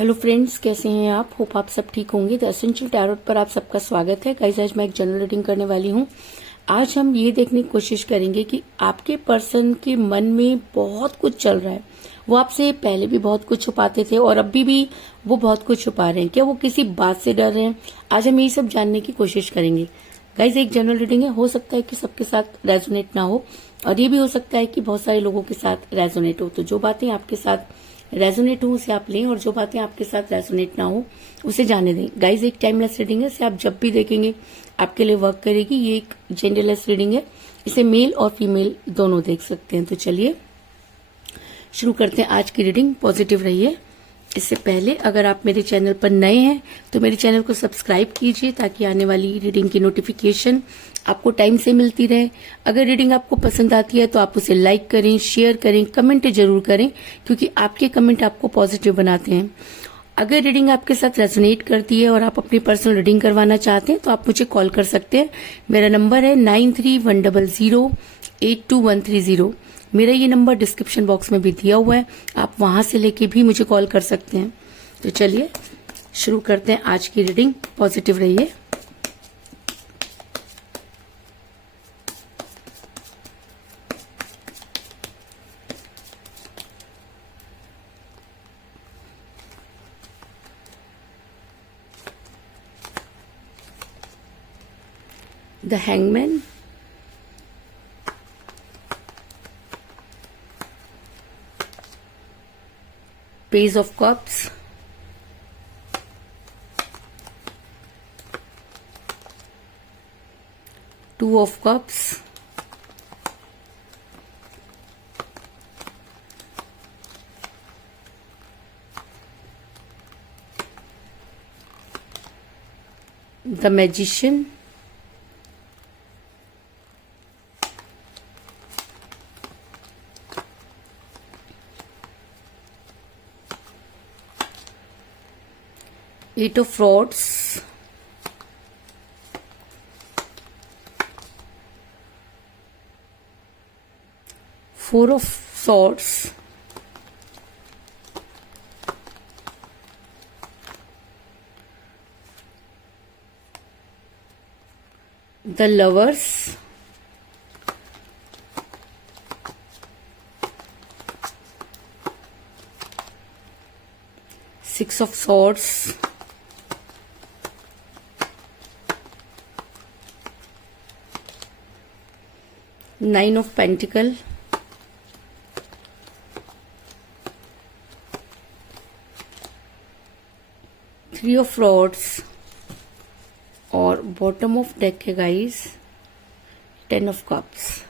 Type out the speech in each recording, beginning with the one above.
Hello friends, कैसे हैं आप? होप आप सब ठीक होंगे। द एसेंशियल टैरोट पर आप सबका स्वागत है। गाइस, आज मैं एक जनरल रीडिंग करने वाली हूँ। आज हम ये देखने की कोशिश करेंगे कि आपके पर्सन के मन में बहुत कुछ चल रहा है। वो आपसे पहले भी बहुत कुछ छुपाते थे और अभी भी वो बहुत कुछ छुपा रहे हैं। क्या वो किसी बात से डर रहे हैं? आज हम यही सब जानने की कोशिश करेंगे। गाइस, एक जनरल रीडिंग है, हो सकता है कि सबके साथ रेजोनेट ना हो और ये भी हो सकता है कि बहुत सारे लोगों के साथ रेजोनेट हो। तो जो बातें आपके साथ रेजोनेट हो उसे आप लें और जो बातें आपके साथ रेजोनेट ना हो उसे जाने दें। गाइज, एक टाइमलेस रीडिंग है, इसे आप जब भी देखेंगे आपके लिए वर्क करेगी। ये एक जेंडरलेस रीडिंग है, इसे मेल और फीमेल दोनों देख सकते हैं। तो चलिए शुरू करते हैं आज की रीडिंग। पॉजिटिव रहिए। इससे पहले अगर आप मेरे चैनल पर नए हैं तो मेरे चैनल को सब्सक्राइब कीजिए ताकि आने वाली रीडिंग की नोटिफिकेशन आपको टाइम से मिलती रहे। अगर रीडिंग आपको पसंद आती है तो आप उसे लाइक करें, शेयर करें, कमेंट जरूर करें क्योंकि आपके कमेंट आपको पॉजिटिव बनाते हैं। अगर रीडिंग आपके साथ रेजोनेट करती है और आप अपनी पर्सनल रीडिंग करवाना चाहते हैं तो आप मुझे कॉल कर सकते हैं। मेरा नंबर है 9310082130। मेरा ये नंबर डिस्क्रिप्शन बॉक्स में भी दिया हुआ है, आप वहां से लेके भी मुझे कॉल कर सकते हैं। तो चलिए शुरू करते हैं आज की रीडिंग। पॉजिटिव रहिए। The hangman, page of cups, two of cups, the magician, Eight of Rods, Four of Swords, the Lovers, Six of Swords, Nine of Pentacle, Three of Rods और बॉटम ऑफ डेक है guys 10 of cups.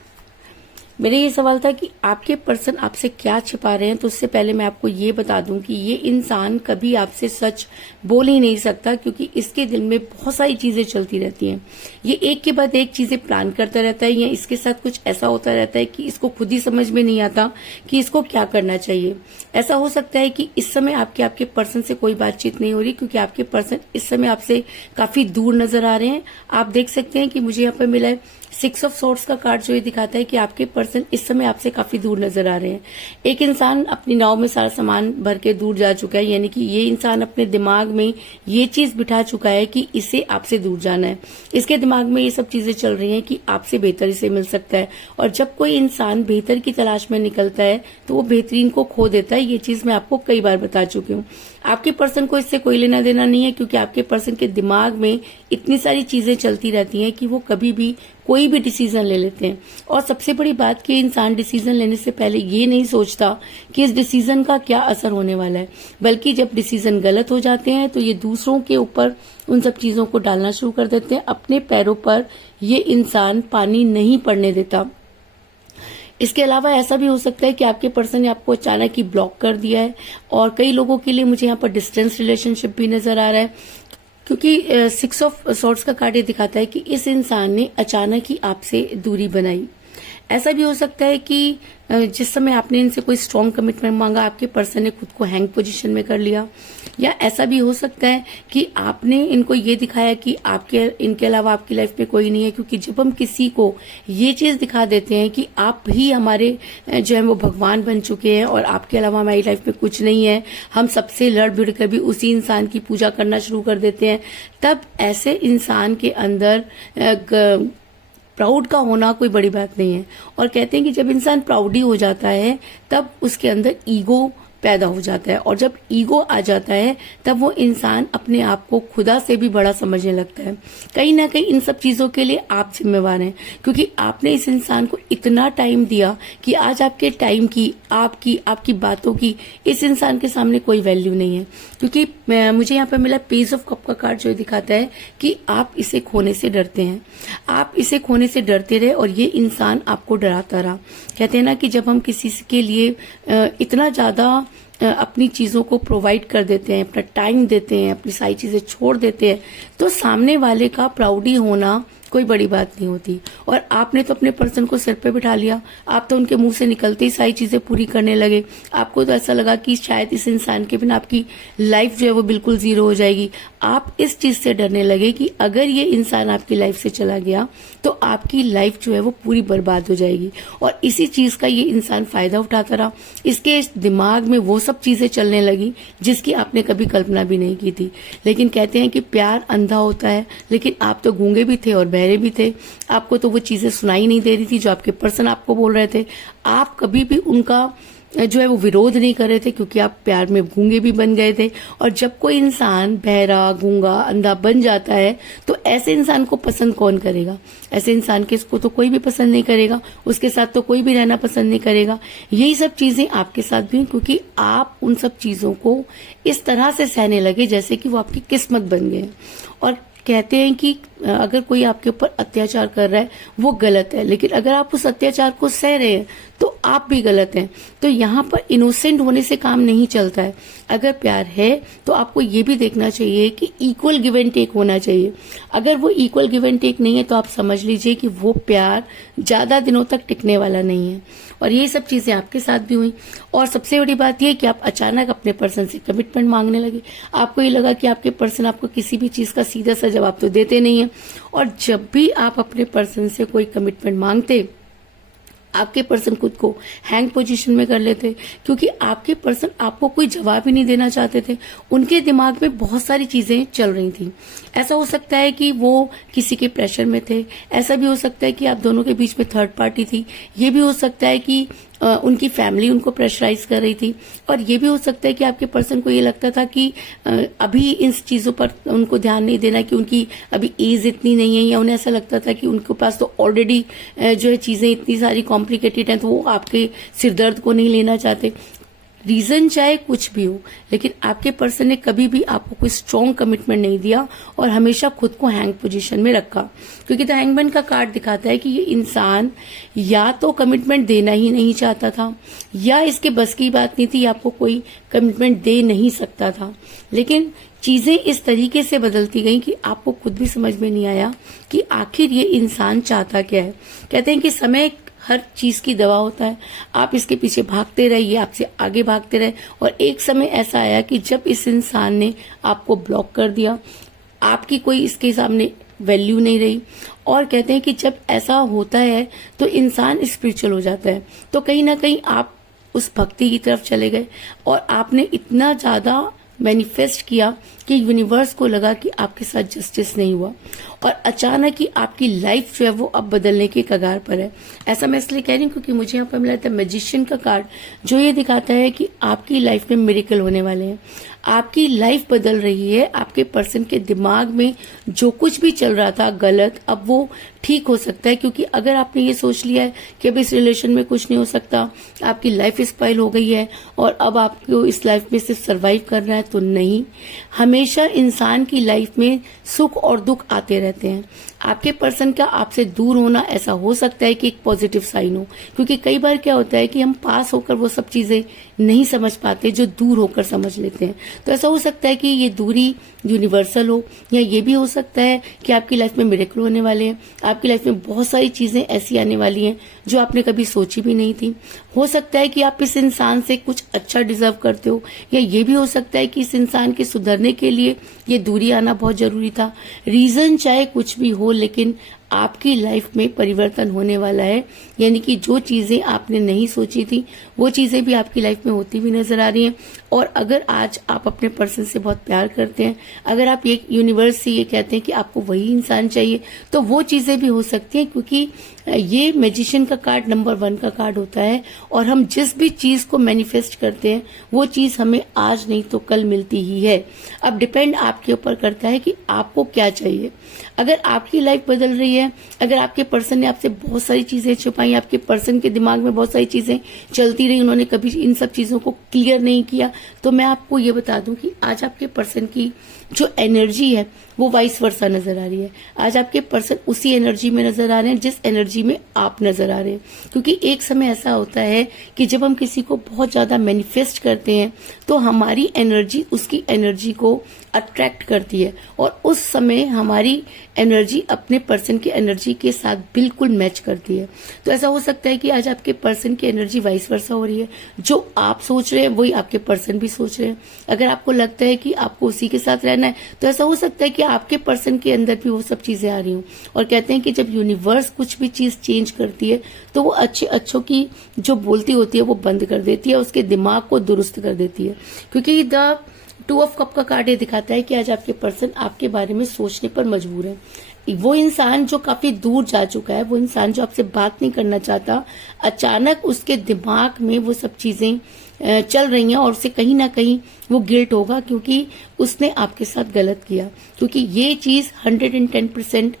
मेरा ये सवाल था कि आपके person आपसे क्या छिपा रहे हैं। तो उससे पहले मैं आपको ये बता दूं कि ये इंसान कभी आपसे सच बोल ही नहीं सकता क्योंकि इसके दिल में बहुत सारी चीजें चलती रहती हैं। ये एक के बाद एक चीजें प्लान करता रहता है या इसके साथ कुछ ऐसा होता रहता है कि इसको खुद ही समझ में नहीं आता कि इसको क्या करना चाहिए। ऐसा हो सकता है कि इस समय आपके पर्सन से कोई बातचीत नहीं हो रही क्योंकि आपके पर्सन इस समय आपसे काफी दूर नजर आ रहे हैं। आप देख सकते हैं कि मुझे यहाँ पर मिला है सिक्स ऑफ सॉर्ड्स का कार्ड, जो ये दिखाता है कि आपके पर्सन इस समय आपसे काफी दूर नजर आ रहे हैं। एक इंसान अपनी नाव में सारा सामान भर के दूर जा चुका है, यानी कि ये इंसान अपने दिमाग में ये चीज बिठा चुका है कि इसे आपसे दूर जाना है। इसके दिमाग में ये सब चीजें चल रही हैं कि आपसे बेहतर इसे मिल सकता है और जब कोई इंसान बेहतर की तलाश में निकलता है तो वो बेहतरीन को खो देता है। ये चीज मैं आपको कई बार बता चुकी हूँ। आपके पर्सन को इससे कोई लेना देना नहीं है क्योंकि आपके पर्सन के दिमाग में इतनी सारी चीजें चलती रहती हैं कि वो कभी भी कोई भी डिसीजन ले लेते हैं। और सबसे बड़ी बात कि इंसान डिसीजन लेने से पहले ये नहीं सोचता कि इस डिसीजन का क्या असर होने वाला है, बल्कि जब डिसीजन गलत हो जाते हैं तो ये दूसरों के ऊपर उन सब चीजों को डालना शुरू कर देते हैं। अपने पैरों पर ये इंसान पानी नहीं पड़ने देता। इसके अलावा ऐसा भी हो सकता है कि आपके पर्सन ने आपको अचानक ही ब्लॉक कर दिया है और कई लोगों के लिए मुझे यहाँ पर डिस्टेंस रिलेशनशिप भी नजर आ रहा है क्योंकि सिक्स ऑफ सॉर्ड्स का कार्ड ये दिखाता है कि इस इंसान ने अचानक ही आपसे दूरी बनाई। ऐसा भी हो सकता है कि जिस समय आपने इनसे कोई स्ट्रॉन्ग कमिटमेंट मांगा, आपके पर्सन ने खुद को हैंग पोजीशन में कर लिया। या ऐसा भी हो सकता है कि आपने इनको ये दिखाया कि इनके अलावा आपकी लाइफ में कोई नहीं है, क्योंकि जब हम किसी को ये चीज दिखा देते हैं कि आप ही हमारे जो है वो भगवान बन चुके हैं और आपके अलावा हमारी लाइफ में कुछ नहीं है, हम सबसे लड़ भिड़ कर भी उसी इंसान की पूजा करना शुरू कर देते हैं, तब ऐसे इंसान के अंदर प्राउड का होना कोई बड़ी बात नहीं है। और कहते हैं कि जब इंसान प्राउडी हो जाता है तब उसके अंदर ईगो पैदा हो जाता है, और जब ईगो आ जाता है तब वो इंसान अपने आप को खुदा से भी बड़ा समझने लगता है। कहीं ना कहीं इन सब चीजों के लिए आप जिम्मेवार हैं, क्योंकि आपने इस इंसान को इतना टाइम दिया कि आज आपके टाइम की, आपकी बातों की इस इंसान के सामने कोई वैल्यू नहीं है। क्योंकि मुझे यहाँ पे मिला पेज ऑफ कप का कार्ड, जो दिखाता है कि आप इसे खोने से डरते हैं, आप इसे खोने से डरते रहे और ये इंसान आपको डराता रहा। कहते हैं ना कि जब हम किसी के लिए इतना ज्यादा अपनी चीजों को प्रोवाइड कर देते हैं, अपना टाइम देते हैं, अपनी सारी चीजें छोड़ देते हैं, तो सामने वाले का प्राउडी होना कोई बड़ी बात नहीं होती। और आपने तो अपने पर्सन को सिर पे बिठा लिया, आप तो उनके मुंह से निकलते ही सारी चीजें पूरी करने लगे। आपको तो ऐसा लगा कि शायद इस इंसान के बिना आपकी लाइफ जो है वो बिल्कुल जीरो हो जाएगी। आप इस चीज से डरने लगे कि अगर ये इंसान आपकी लाइफ से चला गया तो आपकी लाइफ जो है वो पूरी बर्बाद हो जाएगी। और इसी चीज का ये इंसान फायदा उठाता रहा। इसके दिमाग में वो सब चीजें चलने लगी जिसकी आपने कभी कल्पना भी नहीं की थी। लेकिन कहते हैं कि प्यार अंधा होता है, लेकिन आप तो गूंगे भी थे और बहरे भी थे। आपको तो वो चीजें सुनाई नहीं दे रही थी जो आपके पर्सन आपको बोल रहे थे। आप कभी भी उनका जो है वो विरोध नहीं कर रहे थे, क्योंकि आप प्यार में गूंगे भी बन गए थे। और जब कोई इंसान बहरा, गूंगा, अंधा बन जाता है तो ऐसे इंसान को पसंद कौन करेगा? ऐसे इंसान के इसको तो कोई भी पसंद नहीं करेगा, उसके साथ तो कोई भी रहना पसंद नहीं करेगा। यही सब चीजें आपके साथ भी, क्योंकि आप उन सब चीजों को इस तरह से सहने लगे जैसे कि वो आपकी किस्मत बन गए। और कहते हैं कि अगर कोई आपके ऊपर अत्याचार कर रहा है वो गलत है, लेकिन अगर आप उस अत्याचार को सह रहे हैं तो आप भी गलत हैं। तो यहाँ पर इनोसेंट होने से काम नहीं चलता है। अगर प्यार है तो आपको ये भी देखना चाहिए कि इक्वल गिव एंड टेक होना चाहिए। अगर वो इक्वल गिव एंड टेक नहीं है तो आप समझ लीजिए कि वो प्यार ज्यादा दिनों तक टिकने वाला नहीं है। और ये सब चीजें आपके साथ भी हुई। और सबसे बड़ी बात यह कि आप अचानक अपने पर्सन से कमिटमेंट मांगने लगे। आपको ये लगा कि आपके पर्सन आपको किसी भी चीज का सीधा सा जवाब तो देते नहीं है। और जब भी आप अपने पर्सन से कोई कमिटमेंट मांगते, आपके पर्सन खुद को हैंग पोजीशन में कर लेते, क्योंकि आपके पर्सन आपको कोई जवाब ही नहीं देना चाहते थे। उनके दिमाग में बहुत सारी चीजें चल रही थी। ऐसा हो सकता है कि वो किसी के प्रेशर में थे, ऐसा भी हो सकता है कि आप दोनों के बीच में थर्ड पार्टी थी, ये भी हो सकता है कि उनकी फैमिली उनको प्रेशराइज कर रही थी, और ये भी हो सकता है कि आपके पर्सन को ये लगता था कि अभी इन चीजों पर उनको ध्यान नहीं देना, कि उनकी अभी एज इतनी नहीं है, या उन्हें ऐसा लगता था कि उनके पास तो ऑलरेडी जो है चीजें इतनी सारी कॉम्प्लिकेटेड हैं, तो वो आपके सिरदर्द को नहीं लेना चाहते। रीजन चाहे कुछ भी हो, लेकिन आपके पर्सन ने कभी भी आपको कोई स्ट्रॉन्ग कमिटमेंट नहीं दिया और हमेशा खुद को हैंग पोजीशन में रखा। क्योंकि द हैंगमैन का कार्ड दिखाता है कि ये इंसान या तो कमिटमेंट देना ही नहीं चाहता था, या इसके बस की बात नहीं थी, आपको कोई कमिटमेंट दे नहीं सकता था। लेकिन चीजें इस तरीके से बदलती गई कि आपको खुद भी समझ में नहीं आया कि आखिर ये इंसान चाहता क्या है। कहते हैं कि समय हर चीज की दवा होता है। आप इसके पीछे भागते रहिए, आपसे आगे भागते रहे, और एक समय ऐसा आया कि जब इस इंसान ने आपको ब्लॉक कर दिया, आपकी कोई इसके सामने वैल्यू नहीं रही। और कहते हैं कि जब ऐसा होता है तो इंसान स्पिरिचुअल हो जाता है। तो कहीं ना कहीं आप उस भक्ति की तरफ चले गए, और आपने इतना ज्यादा मैनिफेस्ट किया कि यूनिवर्स को लगा कि आपके साथ जस्टिस नहीं हुआ, और अचानक ही आपकी लाइफ जो है वो अब बदलने के कगार पर है। ऐसा मैं इसलिए कह रही हूँ क्योंकि मुझे यहाँ पर मिला था मैजिशियन का कार्ड, जो ये दिखाता है कि आपकी लाइफ में मिरेकल होने वाले हैं। आपकी लाइफ बदल रही है। आपके पर्सन के दिमाग में जो कुछ भी चल रहा था गलत, अब वो ठीक हो सकता है। क्योंकि अगर आपने ये सोच लिया है कि अब इस रिलेशन में कुछ नहीं हो सकता, आपकी लाइफ स्पॉइल हो गई है और अब आपको इस लाइफ में सिर्फ सरवाइव करना है, तो नहीं। हमेशा इंसान की लाइफ में सुख और दुख आते रहते हैं। आपके पर्सन का आपसे दूर होना ऐसा हो सकता है कि एक पॉजिटिव साइन हो, क्योंकि कई बार क्या होता है कि हम पास होकर वो सब चीजें नहीं समझ पाते जो दूर होकर समझ लेते हैं। तो ऐसा हो सकता है कि ये दूरी यूनिवर्सल हो, या ये भी हो सकता है कि आपकी लाइफ में मिरेकल होने वाले हैं, आपकी लाइफ में बहुत सारी चीजें ऐसी आने वाली हैं जो आपने कभी सोची भी नहीं थी। हो सकता है कि आप इस इंसान से कुछ अच्छा डिजर्व करते हो, या ये भी हो सकता है कि इस इंसान के सुधरने के लिए ये दूरी आना बहुत जरूरी था। रीजन चाहे कुछ भी हो, लेकिन आपकी लाइफ में परिवर्तन होने वाला है। यानी कि जो चीजें आपने नहीं सोची थी वो चीजें भी आपकी लाइफ में होती हुई नजर आ रही हैं। और अगर आज आप अपने पर्सन से बहुत प्यार करते हैं, अगर आप ये यूनिवर्स से ये कहते हैं कि आपको वही इंसान चाहिए, तो वो चीजें भी हो सकती हैं, क्योंकि ये मैजिशियन का कार्ड नंबर 1 का कार्ड होता है। और हम जिस भी चीज को मैनिफेस्ट करते हैं वो चीज हमें आज नहीं तो कल मिलती ही है। अब डिपेंड आपके ऊपर करता है कि आपको क्या चाहिए। अगर आपकी लाइफ बदल रही है, अगर आपके पर्सन ने आपसे बहुत सारी चीजें छुपाई, आपके पर्सन के दिमाग में बहुत सारी चीजें चलती रही, उन्होंने कभी इन सब चीजों को क्लियर नहीं किया, तो मैं आपको ये बता दूं कि आज आपके पर्सन की जो एनर्जी है वो वाइस वर्सा नजर आ रही है। आज आपके पर्सन उसी एनर्जी में नजर आ रहे हैं जिस एनर्जी में आप नजर आ रहे हैं। क्योंकि एक समय ऐसा होता है कि जब हम किसी को बहुत ज्यादा मैनिफेस्ट करते हैं तो हमारी एनर्जी उसकी एनर्जी को अट्रैक्ट करती है, और उस समय हमारी एनर्जी अपने पर्सन की एनर्जी के साथ बिल्कुल मैच करती है। तो ऐसा हो सकता है कि आज आपके पर्सन की एनर्जी वाइस वर्सा हो रही है, जो आप सोच रहे हैं वही आपके पर्सन भी सोच रहे हैं। अगर आपको लगता है कि आपको उसी के साथ रहना है, तो ऐसा हो सकता है कि आपके पर्सन के अंदर भी वो सब चीजें आ रही हूँ। और कहते हैं कि जब यूनिवर्स कुछ भी चीज चेंज करती है तो वो अच्छों की जो बोलती होती है वो बंद कर देती है, उसके दिमाग को दुरुस्त कर देती है। क्योंकि द 2 ऑफ कप का कार्ड ये दिखाता है कि आज आपके पर्सन आपके बारे में सोचने पर मजबूर है। वो इंसान जो काफी दूर जा चुका है, वो इंसान जो आपसे बात नहीं करना चाहता, अचानक उसके दिमाग में वो सब चीजें चल रही हैं, और उसे कहीं ना कहीं वो गिल्ट होगा क्योंकि उसने आपके साथ गलत किया। क्योंकि ये चीज 110%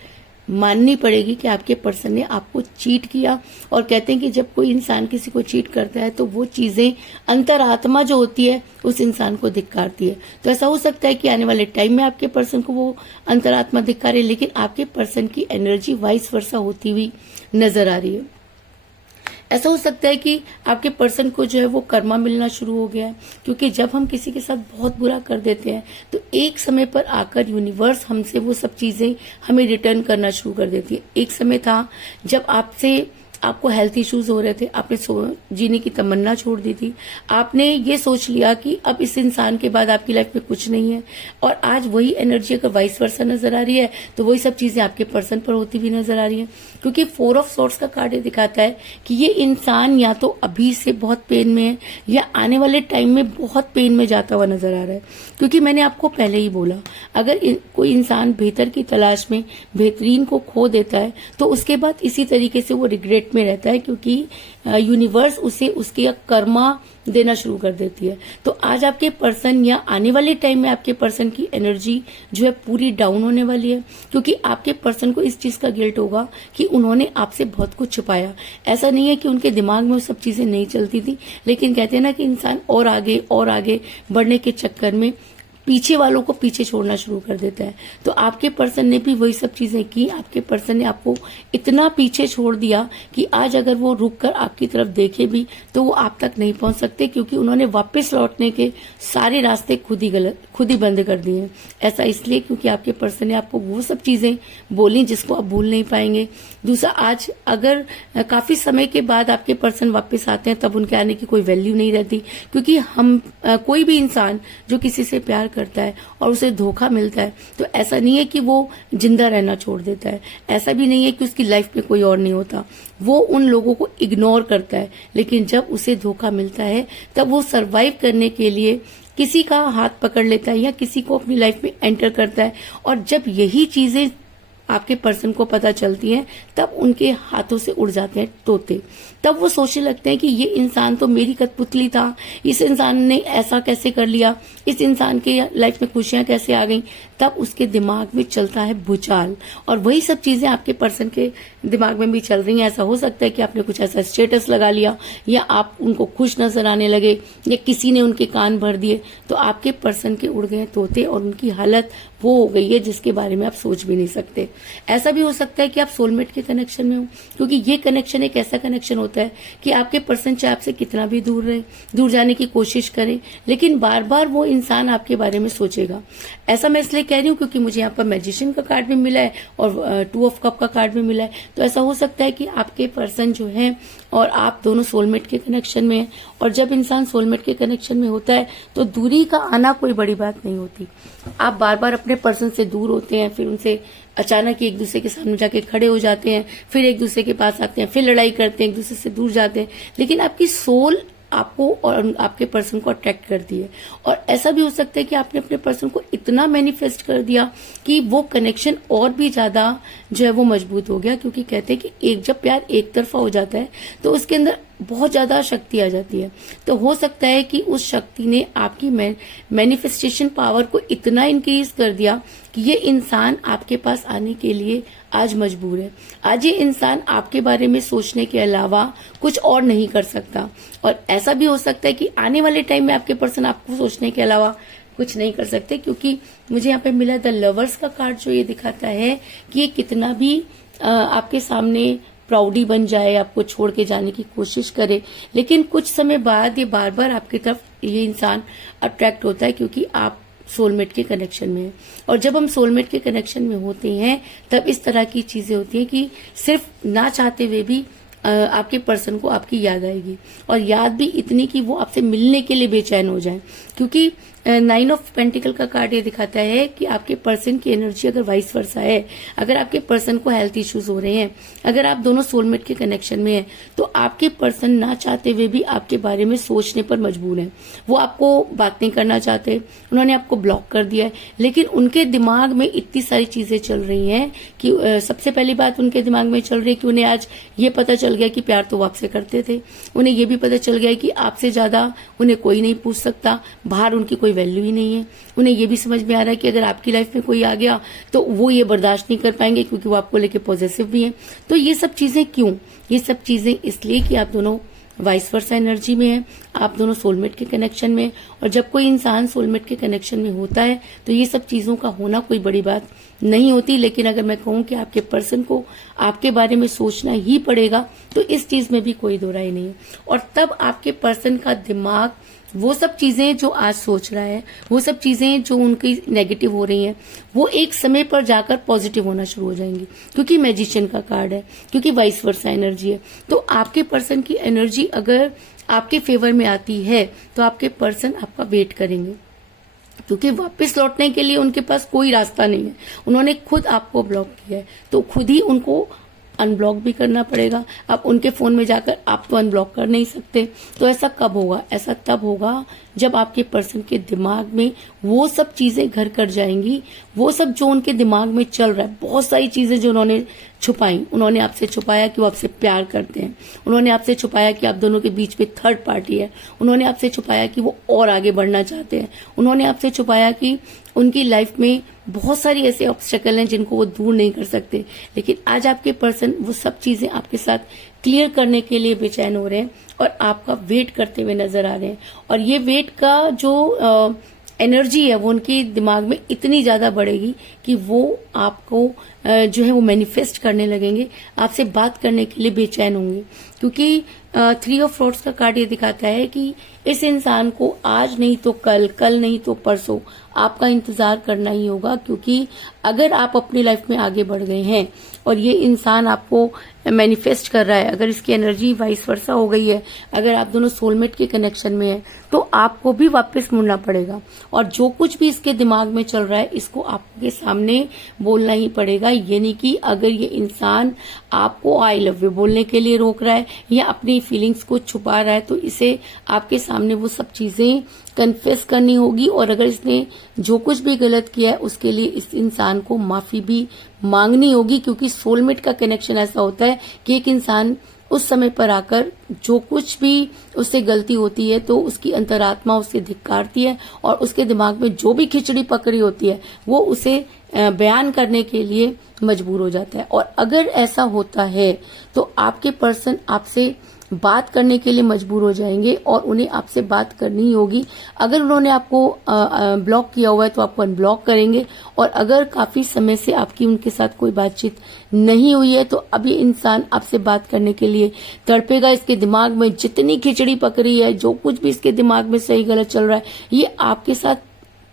माननी पड़ेगी कि आपके पर्सन ने आपको चीट किया। और कहते हैं कि जब कोई इंसान किसी को चीट करता है तो वो चीजें अंतरात्मा जो होती है उस इंसान को धिक्कारती है। तो ऐसा हो सकता है कि आने वाले टाइम में आपके पर्सन को वो अंतरात्मा धिक्कारे, लेकिन आपके पर्सन की एनर्जी वाइस वर्सा होती हुई नजर आ रही है। ऐसा हो सकता है कि आपके पर्सन को जो है वो कर्मा मिलना शुरू हो गया है, क्योंकि जब हम किसी के साथ बहुत बुरा कर देते हैं तो एक समय पर आकर यूनिवर्स हमसे वो सब चीजें हमें रिटर्न करना शुरू कर देती है। एक समय था जब आपको हेल्थ इश्यूज हो रहे थे, आपने जीने की तमन्ना छोड़ दी थी, आपने ये सोच लिया कि अब इस इंसान के बाद आपकी लाइफ में कुछ नहीं है, और आज वही एनर्जी अगर वाइस वर्सा नजर आ रही है तो वही सब चीजें आपके पर्सन पर होती हुई नजर आ रही हैं। क्योंकि 4 ऑफ सोर्ड्स का कार्ड दिखाता है कि ये इंसान या तो अभी से बहुत पेन में है या आने वाले टाइम में बहुत पेन में जाता हुआ नजर आ रहा है। क्योंकि मैंने आपको पहले ही बोला, अगर कोई इंसान बेहतर की तलाश में बेहतरीन को खो देता है तो उसके बाद इसी तरीके से वो रिग्रेट में रहता है, क्योंकि यूनिवर्स उसे उसके कर्मा देना शुरू कर देती है। तो आज आपके पर्सन या आने वाले टाइम में आपके पर्सन की एनर्जी जो है पूरी डाउन होने वाली है, क्योंकि आपके पर्सन को इस चीज का गिल्ट होगा कि उन्होंने आपसे बहुत कुछ छुपाया। ऐसा नहीं है कि उनके दिमाग में वो सब चीजें नहीं चलती थी, लेकिन कहते हैं ना कि इंसान और आगे बढ़ने के चक्कर में पीछे वालों को पीछे छोड़ना शुरू कर देता है। तो आपके पर्सन ने भी वही सब चीजें की। आपके पर्सन ने आपको इतना पीछे छोड़ दिया कि आज अगर वो रुक कर आपकी तरफ देखे भी तो वो आप तक नहीं पहुंच सकते, क्योंकि उन्होंने वापस लौटने के सारे रास्ते खुद ही बंद कर दिए। ऐसा इसलिए क्योंकि आपके पर्सन ने आपको वो सब चीजें बोली जिसको आप भूल नहीं पाएंगे। दूसरा, आज अगर काफी समय के बाद आपके पर्सन वापस आते हैं तब उनके आने की कोई वैल्यू नहीं रहती, क्योंकि कोई भी इंसान जो किसी से प्यार करता है और उसे धोखा मिलता है तो ऐसा नहीं है कि वो जिंदा रहना छोड़ देता है, ऐसा भी नहीं है कि उसकी लाइफ में कोई और नहीं होता। वो उन लोगों को इग्नोर करता है, लेकिन जब उसे धोखा मिलता है तब वो सरवाइव करने के लिए किसी का हाथ पकड़ लेता है या किसी को अपनी लाइफ में एंटर करता है। और जब यही चीजें आपके पर्सन को पता चलती है तब उनके हाथों से उड़ जाते हैं तोते। तब वो सोचने लगते हैं कि ये इंसान तो मेरी कठपुतली था, इस इंसान ने ऐसा कैसे कर लिया, इस इंसान के लाइफ में खुशियां कैसे आ गई। तब उसके दिमाग में चलता है भूचाल, और वही सब चीजें आपके पर्सन के दिमाग में भी चल रही हैं। ऐसा हो सकता है कि आपने कुछ ऐसा स्टेटस लगा लिया, या आप उनको खुश नजर आने लगे, या किसी ने उनके कान भर दिए, तो आपके पर्सन के उड़ गए तोते और उनकी हालत वो हो गई है जिसके बारे में आप सोच भी नहीं सकते। ऐसा भी हो सकता है कि आप सोलमेट के कनेक्शन में हो, क्योंकि ये कनेक्शन एक ऐसा कनेक्शन होता है कि आपके पर्सन चाहे आपसे कितना भी दूर रहे, दूर जाने की कोशिश करे, लेकिन बार बार वो इंसान आपके बारे में सोचेगा। ऐसा मैं इसलिए कह रही हूँ क्योंकि मुझे यहाँ पर मैजिशियन का कार्ड भी मिला है और 2 ऑफ कप का कार्ड भी मिला है। तो ऐसा हो सकता है कि आपके पर्सन जो है और आप दोनों सोलमेट के कनेक्शन में हैं, और जब इंसान सोलमेट के कनेक्शन में होता है तो दूरी का आना कोई बड़ी बात नहीं होती। आप बार बार अपने पर्सन से दूर होते हैं, फिर उनसे अचानक एक दूसरे के सामने जाके खड़े हो जाते हैं, फिर एक दूसरे के पास आते हैं, फिर लड़ाई करते हैं, एक दूसरे से दूर जाते हैं, लेकिन आपकी सोल आपको और आपके पर्सन को अट्रैक्ट करती है। और ऐसा भी हो सकता है कि आपने अपने पर्सन को इतना मैनिफेस्ट कर दिया कि वो कनेक्शन और भी ज्यादा जो है वो मजबूत हो गया, क्योंकि कहते हैं कि जब प्यार एक तरफा हो जाता है तो उसके अंदर बहुत ज्यादा शक्ति आ जाती है। तो हो सकता है कि उस शक्ति ने आपकी मैनिफेस्टेशन पावर को इतना इंक्रीज कर दिया कि ये इंसान आपके पास आने के लिए आज मजबूर है। आज ये इंसान आपके बारे में सोचने के अलावा कुछ और नहीं कर सकता। और ऐसा भी हो सकता है कि आने वाले टाइम में आपके पर्सन आपको सोचने के अलावा कुछ नहीं कर सकते, क्योंकि मुझे यहाँ पे मिला द लवर्स का कार्ड, जो ये दिखाता है कि ये कितना भी आपके सामने प्राउडी बन जाए, आपको छोड़ के जाने की कोशिश करे, लेकिन कुछ समय बाद ये बार बार आपकी तरफ ये इंसान अट्रैक्ट होता है, क्योंकि आप सोलमेट के कनेक्शन में है। और जब हम सोलमेट के कनेक्शन में होते हैं तब इस तरह की चीजें होती हैं कि सिर्फ ना चाहते हुए भी आपके पर्सन को आपकी याद आएगी, और याद भी इतनी कि वो आपसे मिलने के लिए बेचैन हो जाए। क्योंकि 9 ऑफ पेंटिकल का कार्ड ये दिखाता है कि आपके पर्सन की एनर्जी अगर वाइस वर्सा है, अगर आपके पर्सन को हेल्थ इश्यूज हो रहे हैं, अगर आप दोनों सोलमेट के कनेक्शन में हैं, तो आपके पर्सन ना चाहते हुए भी आपके बारे में सोचने पर मजबूर हैं। वो आपको बात नहीं करना चाहते, उन्होंने आपको ब्लॉक कर दिया है, लेकिन उनके दिमाग में इतनी सारी चीजें चल रही हैं कि सबसे पहली बात उनके दिमाग में चल रही है कि उन्हें आज ये पता चल गया कि प्यार तो वो आपसे करते थे, उन्हें ये भी पता चल गया कि आपसे ज्यादा उन्हें कोई नहीं पूछ सकता, बाहर उनकी कोई वैल्यू ही नहीं है। उन्हें ये भी समझ में आ रहा है कि अगर आपकी लाइफ में कोई आ गया तो वो ये बर्दाश्त नहीं कर पाएंगे, क्योंकि वो आपको लेके पॉजिटिव भी हैं। तो ये सब चीजें क्यों? ये सब चीजें इसलिए कि आप दोनों वाइस वर्सा एनर्जी में है, आप दोनों सोलमेट के कनेक्शन में। और जब कोई इंसान सोलमेट के कनेक्शन में होता है तो ये सब चीजों का होना कोई बड़ी बात नहीं होती। लेकिन अगर मैं कहूं कि आपके पर्सन को आपके बारे में सोचना ही पड़ेगा तो इस चीज में भी कोई दो राय नहीं है। और तब आपके पर्सन का दिमाग वो सब चीजें जो आज सोच रहा है, वो सब चीजें जो उनकी नेगेटिव हो रही हैं, वो एक समय पर जाकर पॉजिटिव होना शुरू हो जाएंगी, क्योंकि मैजिशियन का कार्ड है, क्योंकि वाइस वर्सा एनर्जी है। तो आपके पर्सन की एनर्जी अगर आपके फेवर में आती है तो आपके पर्सन आपका वेट करेंगे, क्योंकि वापस लौटने के लिए उनके पास कोई रास्ता नहीं है। उन्होंने खुद आपको ब्लॉक किया है, तो खुद ही उनको अनब्लॉक भी करना पड़ेगा। आप उनके फोन में जाकर आप तो अनब्लॉक कर नहीं सकते। तो ऐसा कब होगा? ऐसा तब होगा जब आपके पर्सन के दिमाग में वो सब चीजें घर कर जाएंगी, वो सब जो उनके दिमाग में चल रहा है, बहुत सारी चीजें जो उन्होंने छुपाई। उन्होंने आपसे छुपाया कि वो आपसे प्यार करते हैं, उन्होंने आपसे छुपाया कि आप दोनों के बीच में थर्ड पार्टी है, उन्होंने आपसे छुपाया कि वो और आगे बढ़ना चाहते हैं, उन्होंने आपसे छुपाया कि उनकी लाइफ में बहुत सारी ऐसे ऑब्स्टेकल हैं जिनको वो दूर नहीं कर सकते। लेकिन आज आपके पर्सन वो सब चीजें आपके साथ क्लियर करने के लिए बेचैन हो रहे हैं और आपका वेट करते हुए नजर आ रहे हैं। और ये वेट का जो एनर्जी है वो उनके दिमाग में इतनी ज्यादा बढ़ेगी कि वो आपको जो है वो मैनिफेस्ट करने लगेंगे, आपसे बात करने के लिए बेचैन होंगे। क्योंकि 3 ऑफ फ्रॉड्स का कार्ड ये दिखाता है कि इस इंसान को आज नहीं तो कल, कल नहीं तो परसों आपका इंतजार करना ही होगा। क्योंकि अगर आप अपनी लाइफ में आगे बढ़ गए हैं और ये इंसान आपको मैनिफेस्ट कर रहा है, अगर इसकी एनर्जी वाइस वर्सा हो गई है, अगर आप दोनों सोलमेट के कनेक्शन में है, तो आपको भी वापस मुड़ना पड़ेगा। और जो कुछ भी इसके दिमाग में चल रहा है इसको आपके सामने बोलना ही पड़ेगा। ये नहीं कि अगर ये इंसान आपको आई लव यू बोलने के लिए रोक रहा है या अपनी फीलिंग्स को छुपा रहा है, तो इसे आपके सामने वो सब चीजें कन्फेस करनी होगी। और अगर इसने जो कुछ भी गलत किया है उसके लिए इस इंसान को माफी भी मांगनी होगी। क्योंकि सोलमेट का कनेक्शन ऐसा होता है कि एक इंसान उस समय पर आकर जो कुछ भी उससे गलती होती है तो उसकी अंतरात्मा उसे धिक्कारती है और उसके दिमाग में जो भी खिचड़ी पकड़ी होती है वो उसे बयान करने के लिए मजबूर हो जाता है। और अगर ऐसा होता है तो आपके पर्सन आपसे बात करने के लिए मजबूर हो जाएंगे और उन्हें आपसे बात करनी ही होगी। अगर उन्होंने आपको ब्लॉक किया हुआ है तो आपको अनब्लॉक करेंगे, और अगर काफी समय से आपकी उनके साथ कोई बातचीत नहीं हुई है तो अभी इंसान आपसे बात करने के लिए तड़पेगा। इसके दिमाग में जितनी खिचड़ी पक रही है, जो कुछ भी इसके दिमाग में सही गलत चल रहा है, ये आपके साथ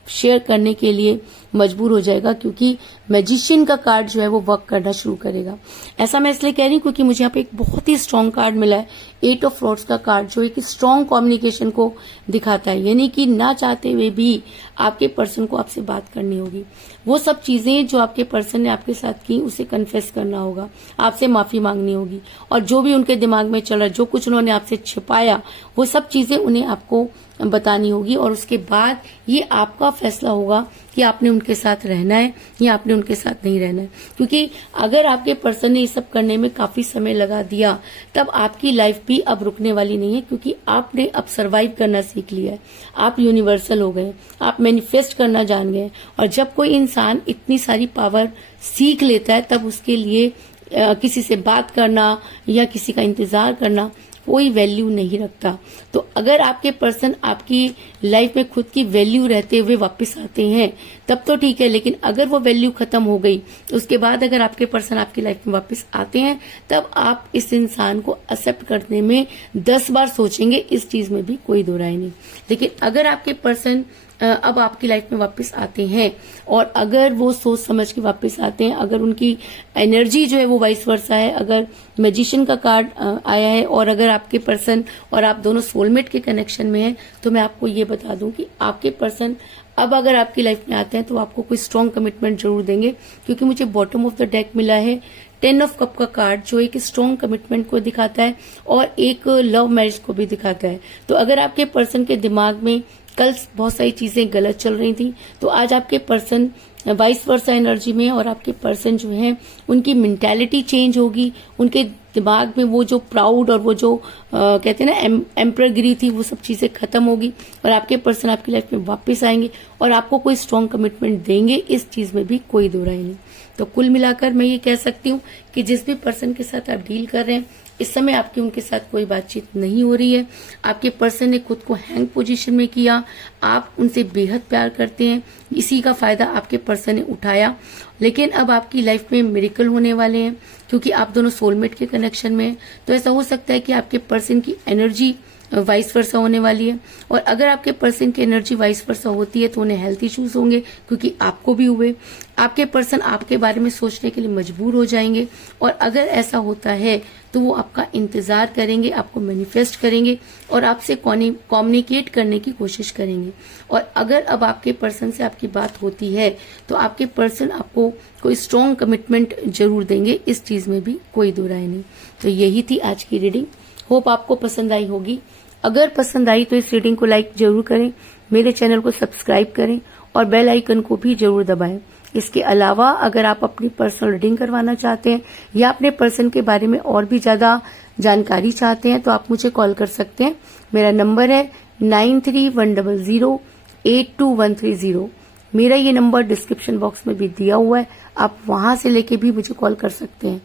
शेयर करने के लिए मजबूर हो जाएगा, क्योंकि मैजिशियन का कार्ड जो है वो वर्क करना शुरू करेगा। ऐसा मैं इसलिए कह रही हूँ क्योंकि मुझे यहाँ पे एक बहुत ही स्ट्रांग कार्ड मिला है, 8 ऑफ फ्रॉड्स का कार्ड, जो एक स्ट्रांग कम्युनिकेशन को दिखाता है। यानी कि ना चाहते हुए भी आपके पर्सन को आपसे बात करनी होगी। वो सब चीजें जो आपके पर्सन ने आपके साथ की उसे कन्फेस करना होगा, आपसे माफी मांगनी होगी, और जो भी उनके दिमाग में चल रहा है, जो कुछ उन्होंने आपसे छिपाया, वो सब चीजें उन्हें आपको बतानी होगी। और उसके बाद ये आपका फैसला होगा कि आपने उनके साथ रहना है या आपने उनके साथ नहीं रहना है। क्योंकि अगर आपके पर्सन ने ये सब करने में काफी समय लगा दिया, तब आपकी लाइफ भी अब रुकने वाली नहीं है, क्योंकि आपने अब सरवाइव करना सीख लिया है। आप यूनिवर्सल हो गए, आप मैनिफेस्ट करना जान गए। और जब कोई इंसान इतनी सारी पावर सीख लेता है, तब उसके लिए किसी से बात करना या किसी का इंतजार करना कोई वैल्यू नहीं रखता। तो अगर आपके पर्सन आपकी लाइफ में खुद की वैल्यू रहते हुए वापस आते हैं तब तो ठीक है, लेकिन अगर वो वैल्यू खत्म हो गई तो उसके बाद अगर आपके पर्सन आपकी लाइफ में वापस आते हैं, तब आप इस इंसान को एक्सेप्ट करने में 10 बार सोचेंगे। इस चीज में भी कोई दो राय नहीं। लेकिन अगर आपके पर्सन अब आपकी लाइफ में वापस आते हैं, और अगर वो सोच समझ के वापस आते हैं, अगर उनकी एनर्जी जो है वो वाइस वर्सा है, अगर मैजिशियन का कार्ड आया है, और अगर आपके पर्सन और आप दोनों सोलमेट के कनेक्शन में हैं, तो मैं आपको ये बता दूं कि आपके पर्सन अब अगर आपकी लाइफ में आते हैं तो आपको कोई स्ट्रॉन्ग कमिटमेंट जरूर देंगे। क्योंकि मुझे बॉटम ऑफ द डेक मिला है 10 ऑफ कप का कार्ड, जो एक स्ट्रॉन्ग कमिटमेंट को दिखाता है और एक लव मैरिज को भी दिखाता है। तो अगर आपके पर्सन के दिमाग में कल बहुत सारी चीजें गलत चल रही थी, तो आज आपके पर्सन वाइस वर्सा एनर्जी में, और आपके पर्सन जो है उनकी मेंटालिटी चेंज होगी। उनके दिमाग में वो जो प्राउड और वो जो कहते हैं ना एम्परगिरी थी, वो सब चीजें खत्म होगी, और आपके पर्सन आपकी लाइफ में वापस आएंगे और आपको कोई स्ट्रॉन्ग कमिटमेंट देंगे। इस चीज में भी कोई दो राय नहीं। तो कुल मिलाकर मैं ये कह सकती हूँ कि जिस भी पर्सन के साथ आप डील कर रहे हैं, इस समय आपकी उनके साथ कोई बातचीत नहीं हो रही है। आपके पर्सन ने खुद को हैंग पोजीशन में किया, आप उनसे बेहद प्यार करते हैं, इसी का फायदा आपके पर्सन ने उठाया। लेकिन अब आपकी लाइफ में मिरेकल होने वाले हैं, क्योंकि आप दोनों सोलमेट के कनेक्शन में हैं। तो ऐसा हो सकता है कि आपके पर्सन की एनर्जी वाइस वर्सा होने वाली है, और अगर आपके पर्सन की एनर्जी वाइस वर्सा होती है तो उन्हें हेल्थ इश्यूज होंगे, क्योंकि आपको भी हुए। आपके पर्सन आपके बारे में सोचने के लिए मजबूर हो जाएंगे, और अगर ऐसा होता है तो वो आपका इंतजार करेंगे, आपको मैनिफेस्ट करेंगे और आपसे कम्युनिकेट करने की कोशिश करेंगे। और अगर अब आपके पर्सन से आपकी बात होती है तो आपके पर्सन आपको कोई स्ट्रॉन्ग कमिटमेंट जरूर देंगे। इस चीज में भी कोई दो राय नहीं। तो यही थी आज की रीडिंग। होप आपको पसंद आई होगी। अगर पसंद आई तो इस रीडिंग को लाइक जरूर करें, मेरे चैनल को सब्सक्राइब करें और बेल आइकन को भी जरूर दबाएं। इसके अलावा अगर आप अपनी पर्सनल रीडिंग करवाना चाहते हैं या अपने पर्सन के बारे में और भी ज्यादा जानकारी चाहते हैं तो आप मुझे कॉल कर सकते हैं। मेरा नंबर है 9310082130। मेरा ये नंबर डिस्क्रिप्शन बॉक्स में भी दिया हुआ है, आप वहां से लेके भी मुझे कॉल कर सकते हैं।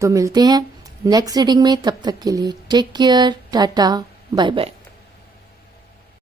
तो मिलते हैं नेक्स्ट रीडिंग में, तब तक के लिए take care, tata, bye bye.